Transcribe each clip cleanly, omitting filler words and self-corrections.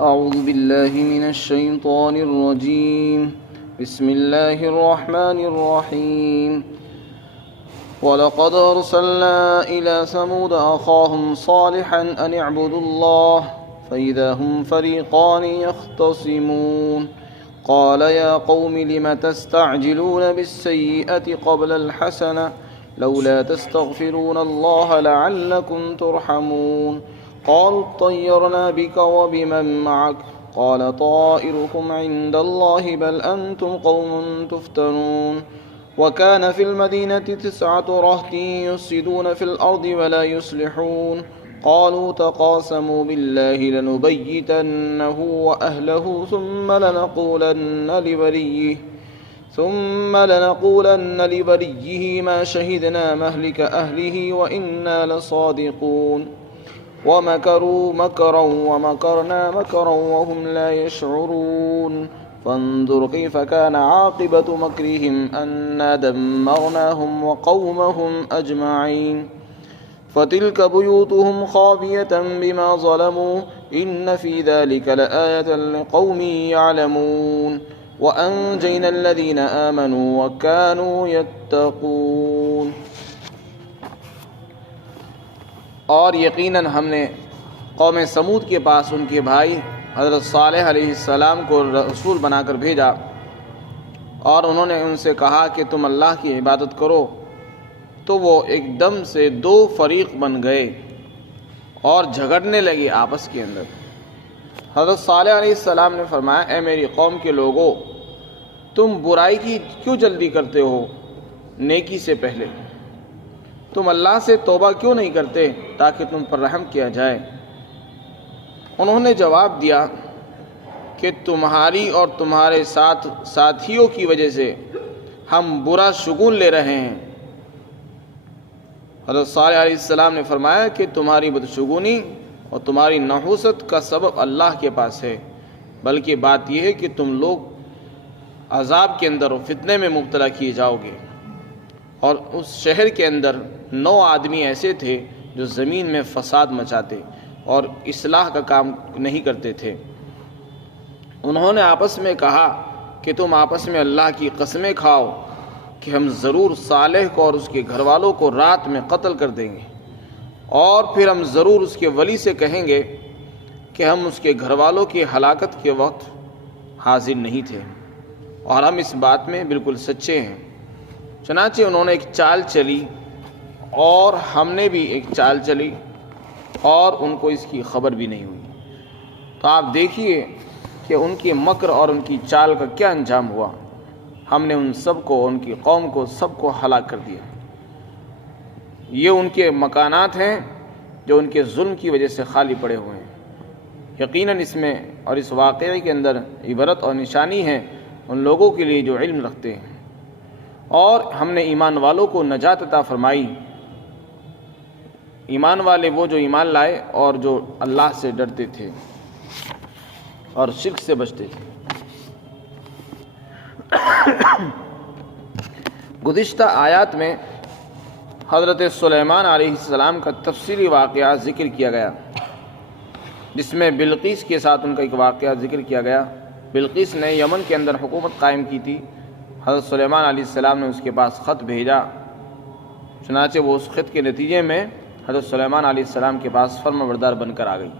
أعوذ بالله من الشيطان الرجيم. بسم الله الرحمن الرحيم. ولقد أرسلنا إلى ثمود أخاهم صالحا أن اعبدوا الله فإذا هم فريقان يختصمون. قال يا قوم لم تستعجلون بالسيئة قبل الحسنة لولا تستغفرون الله لعلكم ترحمون. قالوا اطيرنا بك وبمن معك قال طائركم عند الله بل أنتم قوم تفتنون. وكان في المدينة 9 رهط يفسدون في الأرض ولا يصلحون. قالوا تقاسموا بالله لنبيتنه وأهله ثم لنقولن لبريه ما شهدنا مهلك أهله وإنا لصادقون. ومكروا مكرا ومكرنا مكرا وهم لا يشعرون. فانظر كيف كان عاقبة مكرهم أنا دمرناهم وقومهم أجمعين. فتلك بيوتهم خاوية بما ظلموا إن في ذلك لآية لقوم يعلمون. وأنجينا الذين آمنوا وكانوا يتقون. اور یقیناً ہم نے قوم سمود کے پاس ان کے بھائی حضرت صالح علیہ السلام کو رسول بنا کر بھیجا، اور انہوں نے ان سے کہا کہ تم اللہ کی عبادت کرو، تو وہ ایک دم سے 2 فریق بن گئے اور جھگڑنے لگے آپس کے اندر۔ حضرت صالح علیہ السلام نے فرمایا، اے میری قوم کے لوگوں، تم برائی کی کیوں جلدی کرتے ہو نیکی سے پہلے؟ تم اللہ سے توبہ کیوں نہیں کرتے تاکہ تم پر رحم کیا جائے؟ انہوں نے جواب دیا کہ تمہاری اور تمہارے ساتھیوں کی وجہ سے ہم برا شگون لے رہے ہیں۔ حضرت صالح علیہ السلام نے فرمایا کہ تمہاری بدشگونی اور تمہاری نحوست کا سبب اللہ کے پاس ہے، بلکہ بات یہ ہے کہ تم لوگ عذاب کے اندر اور فتنے میں مبتلا کیے جاؤ گے۔ اور اس شہر کے اندر 9 آدمی ایسے تھے جو زمین میں فساد مچاتے اور اصلاح کا کام نہیں کرتے تھے۔ انہوں نے آپس میں کہا کہ تم آپس میں اللہ کی قسمیں کھاؤ کہ ہم ضرور صالح کو اور اس کے گھر والوں کو رات میں قتل کر دیں گے، اور پھر ہم ضرور اس کے ولی سے کہیں گے کہ ہم اس کے گھر والوں کی ہلاکت کے وقت حاضر نہیں تھے، اور ہم اس بات میں بالکل سچے ہیں۔ چنانچہ انہوں نے ایک چال چلی اور ہم نے بھی ایک چال چلی، اور ان کو اس کی خبر بھی نہیں ہوئی۔ تو آپ دیکھیے کہ ان کے مکر اور ان کی چال کا کیا انجام ہوا۔ ہم نے ان سب کو، ان کی قوم کو، سب کو ہلاک کر دیا۔ یہ ان کے مکانات ہیں جو ان کے ظلم کی وجہ سے خالی پڑے ہوئے ہیں۔ یقیناً اس میں اور اس واقعے کے اندر عبرت اور نشانی ہے ان لوگوں کے لیے جو علم رکھتے ہیں۔ اور ہم نے ایمان والوں کو نجات عطا فرمائی۔ ایمان والے وہ جو ایمان لائے اور جو اللہ سے ڈرتے تھے اور شرک سے بچتے تھے۔ گزشتہ آیات میں حضرت سلیمان علیہ السلام کا تفصیلی واقعہ ذکر کیا گیا، جس میں بلقیس کے ساتھ ان کا ایک واقعہ ذکر کیا گیا۔ بلقیس نے یمن کے اندر حکومت قائم کی تھی۔ حضرت سلیمان علیہ السلام نے اس کے پاس خط بھیجا، چنانچہ وہ اس خط کے نتیجے میں حضرت سلیمان علیہ السلام کے پاس فرمانبردار بن کر آ گئی۔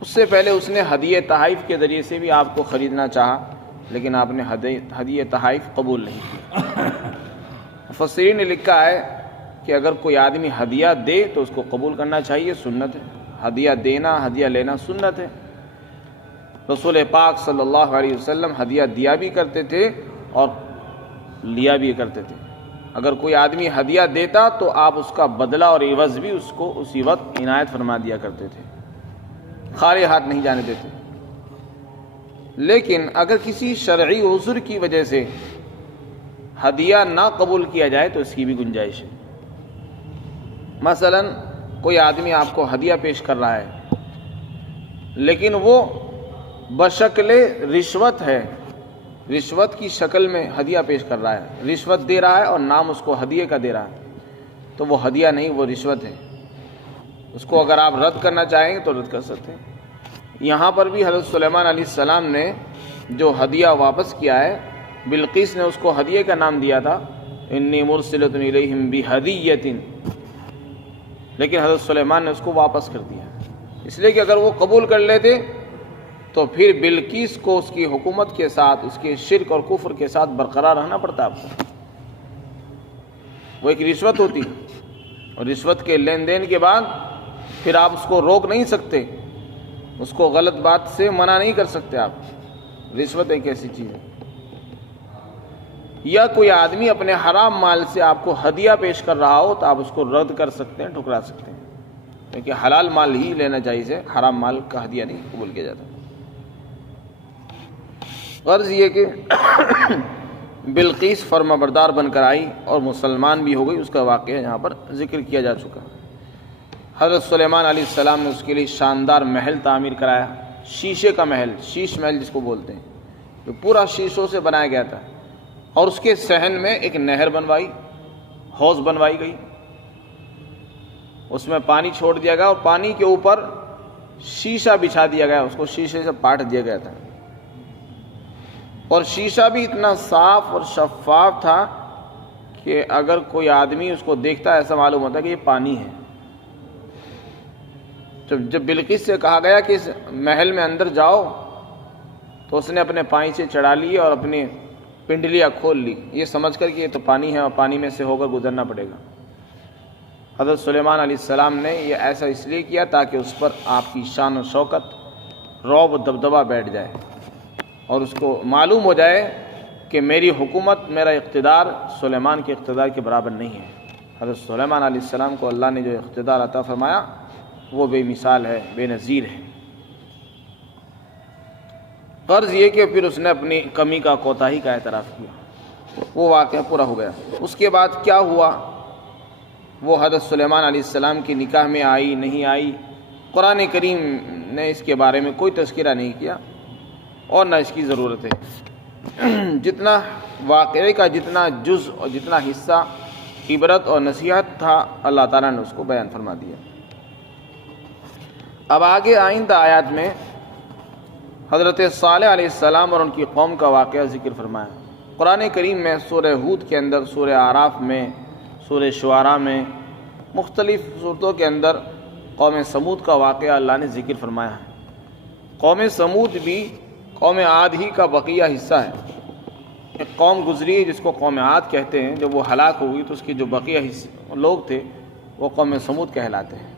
اس سے پہلے اس نے ہدیہ تحائف کے ذریعے سے بھی آپ کو خریدنا چاہا، لیکن آپ نے ہدیہ تحائف قبول نہیں کی۔ مفسرین نے لکھا ہے کہ اگر کوئی آدمی ہدیہ دے تو اس کو قبول کرنا چاہیے، سنت ہے۔ ہدیہ دینا، ہدیہ لینا سنت ہے۔ رسول پاک صلی اللہ علیہ وسلم ہدیہ دیا بھی کرتے تھے اور لیا بھی کرتے تھے۔ اگر کوئی آدمی ہدیہ دیتا تو آپ اس کا بدلہ اور عوض بھی اس کو اسی وقت عنایت فرما دیا کرتے تھے، خالی ہاتھ نہیں جانے دیتے۔ لیکن اگر کسی شرعی عذر کی وجہ سے ہدیہ نہ قبول کیا جائے تو اس کی بھی گنجائش ہے۔ مثلا کوئی آدمی آپ کو ہدیہ پیش کر رہا ہے، لیکن وہ بشکل رشوت ہے، رشوت کی شکل میں ہدیہ پیش کر رہا ہے، رشوت دے رہا ہے اور نام اس کو ہدیے کا دے رہا ہے، تو وہ ہدیہ نہیں، وہ رشوت ہے۔ اس کو اگر آپ رد کرنا چاہیں گے تو رد کر سکتے ہیں۔ یہاں پر بھی حضرت سلیمان علیہ السلام نے جو ہدیہ واپس کیا ہے، بلقیس نے اس کو ہدیے کا نام دیا تھا، انی مرسلۃ الیہم بہدیۃ، لیکن حضرت سلیمان نے اس کو واپس کر دیا، اس لیے کہ اگر وہ قبول کر لیتے تو پھر بلقیس کو اس کی حکومت کے ساتھ اس کے شرک اور کفر کے ساتھ برقرار رہنا پڑتا آپ کو۔ وہ ایک رشوت ہوتی، اور رشوت کے لین دین کے بعد پھر آپ اس کو روک نہیں سکتے، اس کو غلط بات سے منع نہیں کر سکتے آپ۔ رشوت ایک ایسی چیز ہے، یا کوئی آدمی اپنے حرام مال سے آپ کو ہدیہ پیش کر رہا ہو تو آپ اس کو رد کر سکتے ہیں، ٹھکرا سکتے ہیں، کیونکہ حلال مال ہی لینا جائز ہے، حرام مال کا ہدیہ نہیں قبول کیا جاتا۔ غرض یہ کہ بلقیس فرما بردار بن کر آئی اور مسلمان بھی ہو گئی، اس کا واقعہ یہاں پر ذکر کیا جا چکا۔ حضرت سلیمان علیہ السلام نے اس کے لیے شاندار محل تعمیر کرایا، شیشے کا محل، شیش محل جس کو بولتے ہیں، جو پورا شیشوں سے بنایا گیا تھا، اور اس کے صحن میں ایک نہر بنوائی، حوض بنوائی گئی، اس میں پانی چھوڑ دیا گیا اور پانی کے اوپر شیشہ بچھا دیا گیا، اس کو شیشے سے پاٹ دیا گیا تھا، اور شیشہ بھی اتنا صاف اور شفاف تھا کہ اگر کوئی آدمی اس کو دیکھتا ایسا معلوم ہوتا کہ یہ پانی ہے۔ جب بلقیس سے کہا گیا کہ اس محل میں اندر جاؤ تو اس نے اپنے پائچے چڑھا لیے اور اپنی پنڈلیاں کھول لی، یہ سمجھ کر کہ یہ تو پانی ہے اور پانی میں سے ہو کر گزرنا پڑے گا۔ حضرت سلیمان علیہ السلام نے یہ ایسا اس لیے کیا تاکہ اس پر آپ کی شان و شوکت، رعب و دبدبہ بیٹھ جائے، اور اس کو معلوم ہو جائے کہ میری حکومت، میرا اقتدار سلیمان کے اقتدار کے برابر نہیں ہے۔ حضرت سلیمان علیہ السلام کو اللہ نے جو اقتدار عطا فرمایا وہ بے مثال ہے، بے نظیر ہے۔ غرض یہ کہ پھر اس نے اپنی کمی کا، کوتاہی کا اعتراف کیا، وہ واقعہ پورا ہو گیا۔ اس کے بعد کیا ہوا، وہ حضرت سلیمان علیہ السلام کی نکاح میں آئی نہیں آئی، قرآن کریم نے اس کے بارے میں کوئی تذکرہ نہیں کیا، اور نہ اس کی ضرورت ہے۔ جتنا واقعے کا جتنا جز اور جتنا حصہ عبرت اور نصیحت تھا، اللہ تعالیٰ نے اس کو بیان فرما دیا۔ اب آگے آئندہ آیات میں حضرت صالح علیہ السلام اور ان کی قوم کا واقعہ ذکر فرمایا۔ قرآن کریم میں سورہ ہود کے اندر، سورہ اعراف میں، سورہ شعراء میں، مختلف صورتوں کے اندر قوم سمود کا واقعہ اللہ نے ذکر فرمایا ہے۔ قوم سمود بھی قوم عاد ہی کا بقیہ حصہ ہے۔ ایک قوم گزری ہے جس کو قوم عاد کہتے ہیں، جب وہ ہلاک ہو گئی تو اس کے جو بقیہ لوگ تھے وہ قوم سمود کہلاتے ہیں،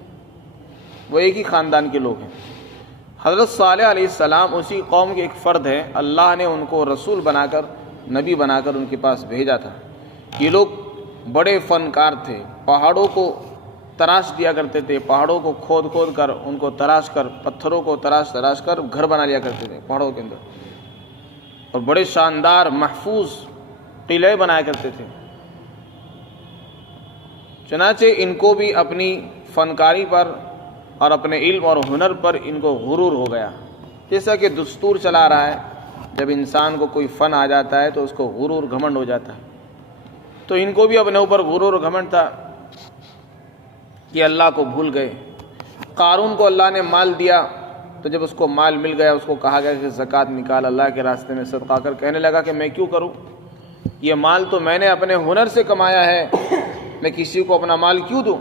وہ ایک ہی خاندان کے لوگ ہیں۔ حضرت صالح علیہ السلام اسی قوم کے ایک فرد ہیں، اللہ نے ان کو رسول بنا کر، نبی بنا کر ان کے پاس بھیجا تھا۔ یہ لوگ بڑے فنکار تھے، پہاڑوں کو تراش دیا کرتے تھے، پہاڑوں کو کھود کھود کر، ان کو تراش کر، پتھروں کو تراش کر گھر بنا لیا کرتے تھے پہاڑوں کے اندر، اور بڑے شاندار محفوظ قلعے بنایا کرتے تھے۔ چنانچہ ان کو بھی اپنی فنکاری پر اور اپنے علم اور ہنر پر ان کو غرور ہو گیا، جیسا کہ دستور چلا رہا ہے، جب انسان کو کوئی فن آ جاتا ہے تو اس کو غرور گھمنڈ ہو جاتا ہے، تو ان کو بھی اپنے اوپر غرور و گھمنڈ تھا کہ اللہ کو بھول گئے۔ قارون کو اللہ نے مال دیا تو جب اس کو مال مل گیا، اس کو کہا گیا کہ زکوٰۃ نکال، اللہ کے راستے میں صدقہ کر، کہنے لگا کہ میں کیوں کروں، یہ مال تو میں نے اپنے ہنر سے کمایا ہے، میں کسی کو اپنا مال کیوں دوں۔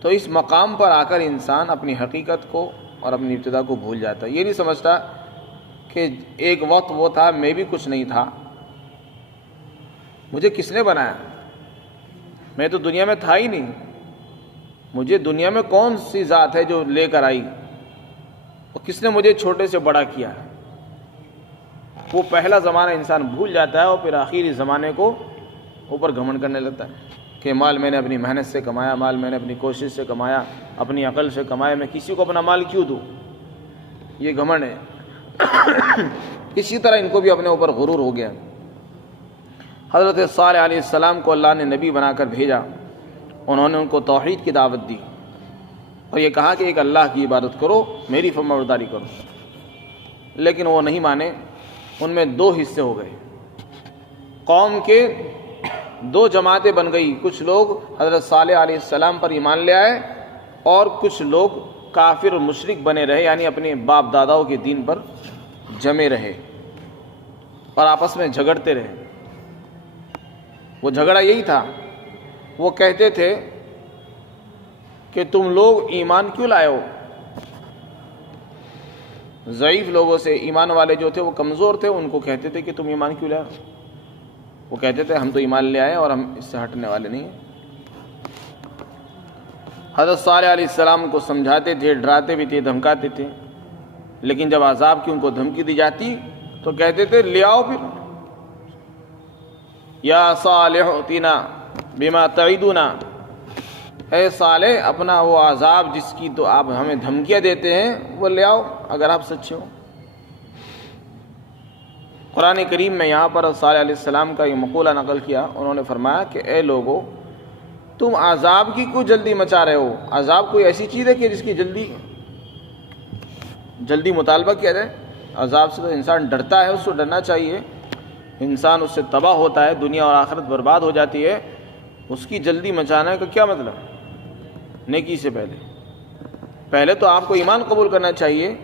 تو اس مقام پر آ کر انسان اپنی حقیقت کو اور اپنی ابتدا کو بھول جاتا ہے، یہ نہیں سمجھتا کہ ایک وقت وہ تھا میں بھی کچھ نہیں تھا، مجھے کس نے بنایا، میں تو دنیا میں تھا ہی نہیں، مجھے دنیا میں کون سی ذات ہے جو لے کر آئی، اور کس نے مجھے چھوٹے سے بڑا کیا۔ وہ پہلا زمانہ انسان بھول جاتا ہے اور پھر آخری زمانے کو اوپر گھمنڈ کرنے لگتا ہے کہ مال میں نے اپنی محنت سے کمایا، مال میں نے اپنی کوشش سے کمایا، اپنی عقل سے کمایا، میں کسی کو اپنا مال کیوں دوں، یہ گھمنڈ ہے۔ اسی طرح ان کو بھی اپنے اوپر غرور ہو گیا۔ حضرت صالح علیہ السلام کو اللہ نے نبی بنا کر بھیجا، انہوں نے ان کو توحید کی دعوت دی اور یہ کہا کہ ایک اللہ کی عبادت کرو، میری فرمانبرداری کرو، لیکن وہ نہیں مانے۔ ان میں دو حصے ہو گئے، قوم کے دو جماعتیں بن گئی، کچھ لوگ حضرت صالح علیہ السلام پر ایمان لے آئے اور کچھ لوگ کافر اور مشرک بنے رہے، یعنی اپنے باپ داداؤں کے دین پر جمے رہے اور آپس میں جھگڑتے رہے۔ وہ جھگڑا یہی تھا، وہ کہتے تھے کہ تم لوگ ایمان کیوں لائے ہو؟ ضعیف لوگوں سے، ایمان والے جو تھے وہ کمزور تھے، ان کو کہتے تھے کہ تم ایمان کیوں لائے ہو؟ وہ کہتے تھے ہم تو ایمان لے آئے اور ہم اس سے ہٹنے والے نہیں ہیں۔ حضرت صالح علیہ السلام کو سمجھاتے تھے، ڈراتے بھی تھے، دھمکاتے تھے، لیکن جب عذاب کی ان کو دھمکی دی جاتی تو کہتے تھے لے آؤ پھر، یا صالح ائتنا بما تعدنا، اے صالح اپنا وہ عذاب جس کی تو آپ ہمیں دھمکیاں دیتے ہیں وہ لے آؤ اگر آپ سچے ہو۔ قرآن کریم میں یہاں پر صالح علیہ السلام کا یہ مقولہ نقل کیا، انہوں نے فرمایا کہ اے لوگو تم عذاب کی کیوں جلدی مچا رہے ہو؟ عذاب کوئی ایسی چیز ہے کہ جس کی جلدی مطالبہ کیا جائے؟ عذاب سے تو انسان ڈرتا ہے، اس کو ڈرنا چاہیے، انسان اس سے تباہ ہوتا ہے، دنیا اور آخرت برباد ہو جاتی ہے، اس کی جلدی مچانے کا کیا مطلب؟ نیکی سے پہلے تو آپ کو ایمان قبول کرنا چاہیے،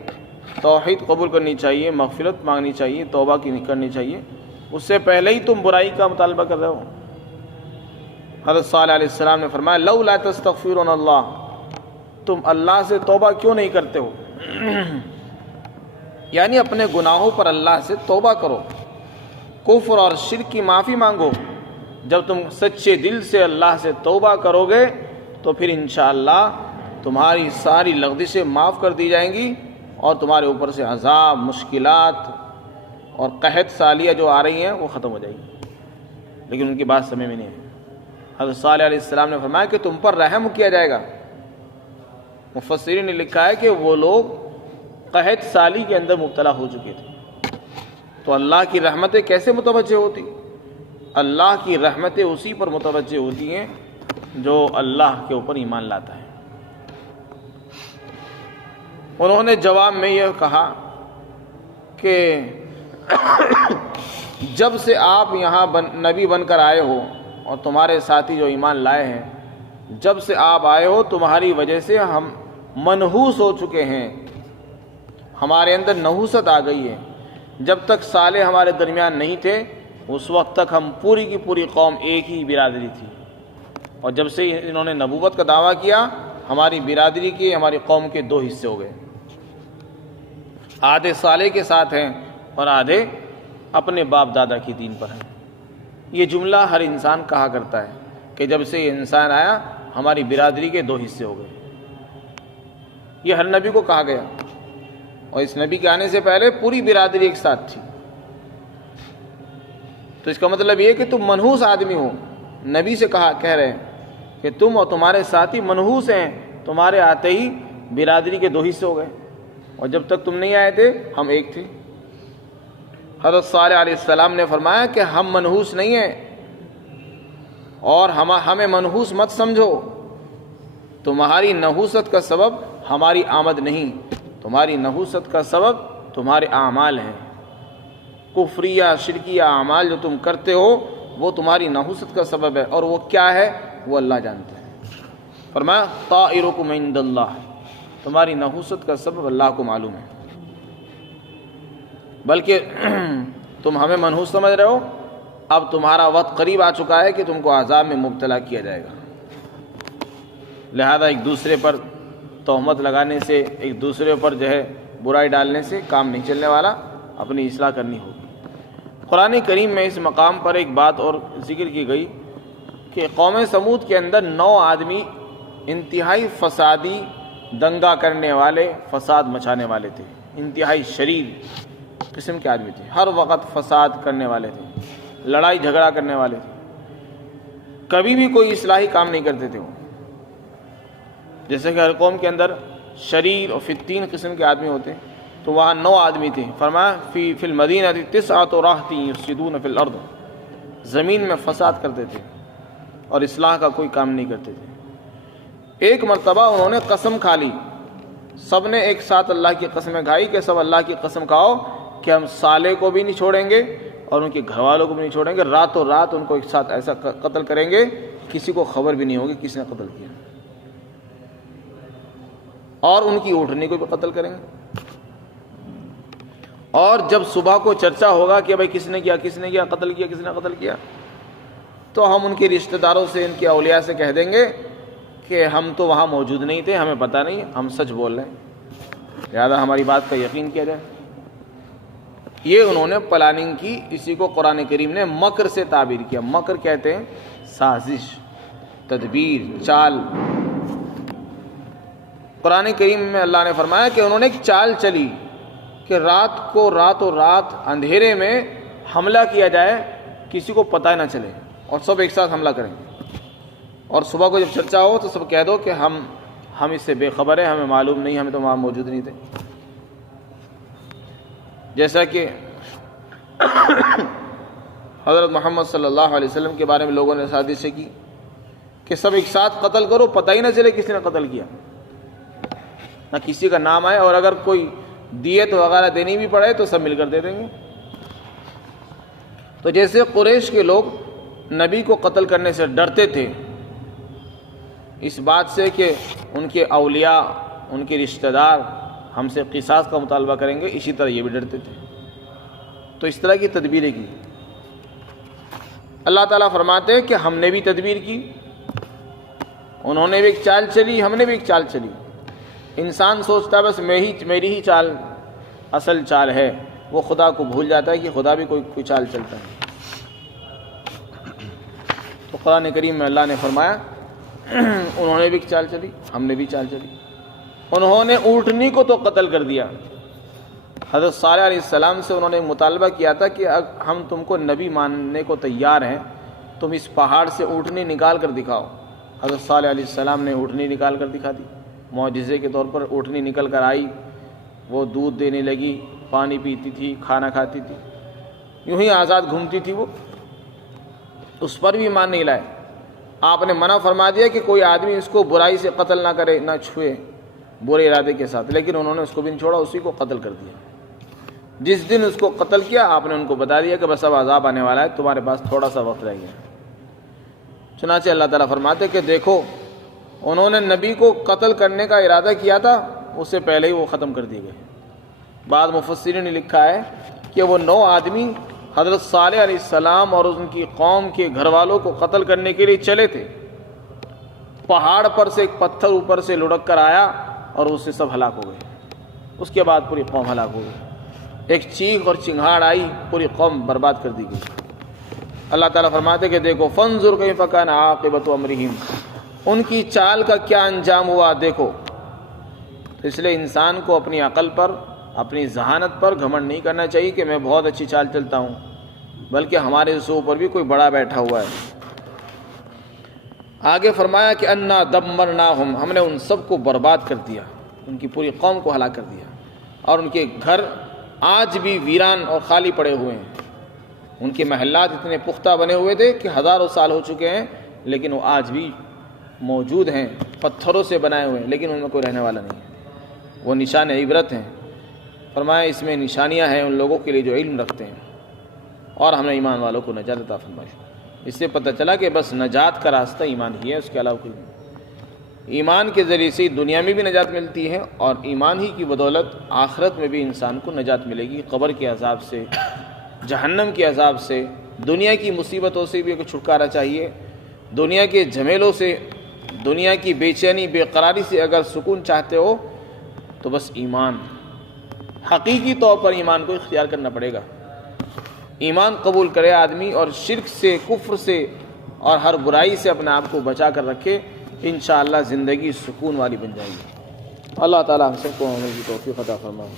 توحید قبول کرنی چاہیے، مغفرت مانگنی چاہیے، توبہ کرنی چاہیے، اس سے پہلے ہی تم برائی کا مطالبہ کر رہے ہو۔ حضرت صالح علیہ السلام نے فرمایا لولا تستغفرون اللہ، تم اللہ سے توبہ کیوں نہیں کرتے ہو؟ یعنی اپنے گناہوں پر اللہ سے توبہ کرو، کفر اور شرک کی معافی مانگو۔ جب تم سچے دل سے اللہ سے توبہ کرو گے تو پھر انشاءاللہ تمہاری ساری لغزشیں معاف کر دی جائیں گی اور تمہارے اوپر سے عذاب، مشکلات اور قحط سالیہ جو آ رہی ہیں وہ ختم ہو جائیں گی۔ لیکن ان کی بات سمجھ میں نہیں ہے۔ حضرت صالح علیہ السلام نے فرمایا کہ تم پر رحم کیا جائے گا۔ مفسرین نے لکھا ہے کہ وہ لوگ قحط سالی کے اندر مبتلا ہو چکے تھے، تو اللہ کی رحمتیں کیسے متوجہ ہوتی؟ اللہ کی رحمتیں اسی پر متوجہ ہوتی ہیں جو اللہ کے اوپر ایمان لاتا ہے۔ انہوں نے جواب میں یہ کہا کہ جب سے آپ یہاں نبی بن کر آئے ہو اور تمہارے ساتھی جو ایمان لائے ہیں، جب سے آپ آئے ہو تمہاری وجہ سے ہم منحوس ہو چکے ہیں، ہمارے اندر نحوست آ گئی ہے۔ جب تک صالح ہمارے درمیان نہیں تھے اس وقت تک ہم پوری کی پوری قوم ایک ہی برادری تھی، اور جب سے انہوں نے نبوت کا دعویٰ کیا ہماری برادری کے، ہماری قوم کے دو حصے ہو گئے، آدھے صالح کے ساتھ ہیں اور آدھے اپنے باپ دادا کی دین پر ہیں۔ یہ جملہ ہر انسان کہا کرتا ہے کہ جب سے یہ انسان آیا ہماری برادری کے دو حصے ہو گئے، یہ ہر نبی کو کہا گیا، اور اس نبی کے آنے سے پہلے پوری برادری ایک ساتھ تھی۔ تو اس کا مطلب یہ کہ تم منحوس آدمی ہو، نبی سے کہہ رہے ہیں کہ تم اور تمہارے ساتھی منحوس ہیں، تمہارے آتے ہی برادری کے دو حصے ہو گئے، اور جب تک تم نہیں آئے تھے ہم ایک تھے۔ حضرت صالح علیہ السلام نے فرمایا کہ ہم منحوس نہیں ہیں، اور ہمیں منحوس مت سمجھو، تمہاری نحوست کا سبب ہماری آمد نہیں، تمہاری نحوست کا سبب تمہارے اعمال ہیں، کفریہ شرکیہ اعمال جو تم کرتے ہو وہ تمہاری نحوست کا سبب ہے، اور وہ کیا ہے وہ اللہ جانتا ہے۔ فرمایا طائرکم عند اللہ، تمہاری نحوست کا سبب اللہ کو معلوم ہے، بلکہ تم ہمیں منحوس سمجھ رہے ہو، اب تمہارا وقت قریب آ چکا ہے کہ تم کو عذاب میں مبتلا کیا جائے گا، لہذا ایک دوسرے پر تہمت لگانے سے، ایک دوسرے پر جو ہے برائی ڈالنے سے کام نہیں چلنے والا، اپنی اصلاح کرنی ہوگی۔ قرآن کریم میں اس مقام پر ایک بات اور ذکر کی گئی کہ قوم سمود کے اندر 9 آدمی انتہائی فسادی، دنگا کرنے والے، فساد مچانے والے تھے، انتہائی شریر قسم کے آدمی تھے، ہر وقت فساد کرنے والے تھے، لڑائی جھگڑا کرنے والے تھے، کبھی بھی کوئی اصلاحی کام نہیں کرتے تھے وہ۔ جیسے کہ ہر قوم کے اندر شریر اور فتین قسم کے آدمی ہوتے، تو وہاں 9 آدمی تھے۔ فرمایا فی المدینہ 9 رہط یفسدون فی الارض، زمین میں فساد کرتے تھے اور اصلاح کا کوئی کام نہیں کرتے تھے۔ ایک مرتبہ انہوں نے قسم کھا لی، سب نے ایک ساتھ اللہ کی قسمیں کھائی کہ سب اللہ کی قسم کھاؤ کہ ہم صالح کو بھی نہیں چھوڑیں گے اور ان کے گھر والوں کو بھی نہیں چھوڑیں گے، راتوں رات ان کو ایک ساتھ ایسا قتل کریں گے کسی کو خبر بھی نہیں ہوگی کس نے قتل کیا۔ اور ان کی اونٹنی کو بھی قتل کریں گے۔ اور جب صبح کو چرچا ہوگا کہ بھائی کس نے کیا قتل کیا، کس نے قتل کیا، تو ہم ان کے رشتہ داروں سے، ان کے اولیاء سے کہہ دیں گے کہ ہم تو وہاں موجود نہیں تھے، ہمیں پتہ نہیں، ہم سچ بول رہے ہیں، لہٰذا ہماری بات کا یقین کیا جائے۔ یہ انہوں نے پلاننگ کی، اسی کو قرآن کریم نے مکر سے تعبیر کیا۔ مکر کہتے ہیں سازش، تدبیر، چال۔ قرآن کریم میں اللہ نے فرمایا کہ انہوں نے ایک چال چلی کہ راتوں رات اندھیرے میں حملہ کیا جائے، کسی کو پتہ نہ چلے، اور سب ایک ساتھ حملہ کریں، اور صبح کو جب چرچا ہو تو سب کہہ دو کہ ہم اس سے بے خبر ہیں، ہمیں معلوم نہیں، ہمیں تو وہاں موجود نہیں تھے۔ جیسا کہ حضرت محمد صلی اللہ علیہ وسلم کے بارے میں لوگوں نے سازشیں کی کہ سب ایک ساتھ قتل کرو، پتہ ہی نہ چلے کسی نے قتل کیا، نہ کسی کا نام آئے، اور اگر کوئی دیت وغیرہ دینی بھی پڑے تو سب مل کر دے دیں گے۔ تو جیسے قریش کے لوگ نبی کو قتل کرنے سے ڈرتے تھے اس بات سے کہ ان کے اولیاء، ان کے رشتہ دار ہم سے قصاص کا مطالبہ کریں گے، اسی طرح یہ بھی ڈرتے تھے، تو اس طرح کی تدبیریں کی۔ اللہ تعالیٰ فرماتے ہیں کہ ہم نے بھی تدبیر کی، انہوں نے بھی ایک چال چلی، ہم نے بھی ایک چال چلی۔ انسان سوچتا ہے بس میری ہی چال اصل چال ہے، وہ خدا کو بھول جاتا ہے کہ خدا بھی کوئی چال چلتا ہے۔ تو قرآن کریم میں اللہ نے فرمایا انہوں نے بھی ایک چال چلی، ہم نے بھی چال چلی۔ انہوں نے اونٹنی کو تو قتل کر دیا۔ حضرت صالح علیہ السلام سے انہوں نے مطالبہ کیا تھا کہ ہم تم کو نبی ماننے کو تیار ہیں، تم اس پہاڑ سے اونٹنی نکال کر دکھاؤ۔ حضرت صالح علیہ السلام نے اونٹنی نکال کر دکھا دی، معجزے کے طور پر اونٹنی نکل کر آئی، وہ دودھ دینے لگی، پانی پیتی تھی، کھانا کھاتی تھی، یوں ہی آزاد گھومتی تھی وہ، اس پر بھی ایمان نہیں لائے۔ آپ نے منع فرما دیا کہ کوئی آدمی اس کو برائی سے قتل نہ کرے، نہ چھوئے برے ارادے کے ساتھ، لیکن انہوں نے اس کو بھی نہیں چھوڑا، اسی کو قتل کر دیا۔ جس دن اس کو قتل کیا آپ نے ان کو بتا دیا کہ بس اب عذاب آنے والا ہے، تمہارے پاس تھوڑا سا وقت رہ گیا۔ چنانچہ اللہ تعالیٰ فرماتے کہ دیکھو انہوں نے نبی کو قتل کرنے کا ارادہ کیا تھا، اس سے پہلے ہی وہ ختم کر دیے گئے۔ بعض مفسرین نے لکھا ہے کہ وہ 9 آدمی حضرت صالح علیہ السلام اور ان کی قوم کے گھر والوں کو قتل کرنے کے لیے چلے تھے، پہاڑ پر سے ایک پتھر اوپر سے لڑک کر آیا اور اس سے سب ہلاک ہو گئے۔ اس کے بعد پوری قوم ہلاک ہو گئی، ایک چیخ اور چنگھاڑ آئی، پوری قوم برباد کر دی گئی۔ اللہ تعالیٰ فرماتے کہ دیکھو فانظر کیف کان عاقبۃ امرہم، ان کی چال کا کیا انجام ہوا دیکھو۔ تو اس لیے انسان کو اپنی عقل پر، اپنی ذہانت پر گھمنڈ نہیں کرنا چاہیے کہ میں بہت اچھی چال چلتا ہوں، بلکہ ہمارے اس اوپر بھی کوئی بڑا بیٹھا ہوا ہے۔ آگے فرمایا کہ انا دمرناہم، ہم نے ان سب کو برباد کر دیا، ان کی پوری قوم کو ہلاک کر دیا، اور ان کے گھر آج بھی ویران اور خالی پڑے ہوئے ہیں۔ ان کے محلات اتنے پختہ بنے ہوئے تھے کہ ہزاروں سال ہو چکے ہیں، لیکن وہ آج بھی موجود ہیں، پتھروں سے بنائے ہوئے ہیں، لیکن ان میں کوئی رہنے والا نہیں ہے۔ وہ نشان عبرت ہیں۔ فرمایا اس میں نشانیاں ہیں ان لوگوں کے لیے جو علم رکھتے ہیں، اور ہم نے ایمان والوں کو نجات عطا فرمائی۔ اس سے پتہ چلا کہ بس نجات کا راستہ ایمان ہی ہے، اس کے علاوہ کوئی نہیں۔ ایمان کے ذریعے سے دنیا میں بھی نجات ملتی ہے، اور ایمان ہی کی بدولت آخرت میں بھی انسان کو نجات ملے گی، قبر کے عذاب سے، جہنم کے عذاب سے، دنیا کی مصیبتوں سے بھی چھٹکارا چاہیے، دنیا کے جھمیلوں سے، دنیا کی بے چینی بے قراری سے اگر سکون چاہتے ہو تو بس ایمان، حقیقی طور پر ایمان کو اختیار کرنا پڑے گا۔ ایمان قبول کرے آدمی، اور شرک سے، کفر سے اور ہر برائی سے اپنے آپ کو بچا کر رکھے، انشاءاللہ زندگی سکون والی بن جائے گی۔ اللہ تعالیٰ ہم سب کو عمل کی توفیق عطا فرمائے۔